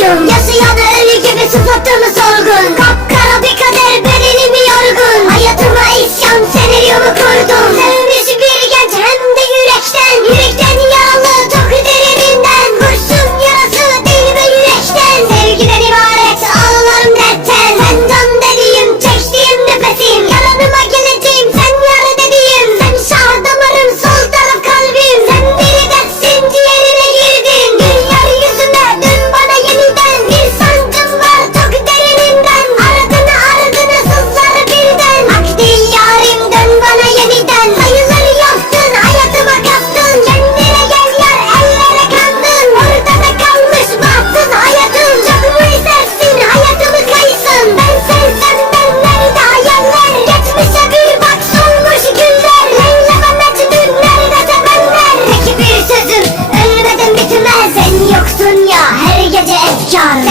Yaşayan ölü gibi sıfatımı sorgun. Kapkara bir kader bedenimi yorgun. Hayatıma isyan senaryomu kurdum. Sevmiş bir genç hem de yürekten. Yürekten yaralı çok derininden. Kurşun yarası değil ve yürekten. Sevgiden ibaret ağlarım dertten. Sen can dediğim çektiğim nefesim. Yanıma geleceğim sen yar dediğim. Sen şah damarım sol taraf kalbim. Sen biri dersin ciğerime girdin. Bir yeryüzüne dön bana yeniden. Bir sancım var çok derininden. Ardına sızlar birden. Hak değil yarim dön bana yeniden. Sayıları yaptın hayatıma kattın. Kendine gel yar ellere kandın. Ortada kalmış bahtsız hayatım. Çok mu istersin hayatımı kaysın. Ben sevsem ben nerede hayaller. Geçmişe bir bak solmuş güller. Leyla ve Mecnun nerede sevenler. Peki bir sözüm ölmeden bitmez. Sen yoksun ya her gece efkar.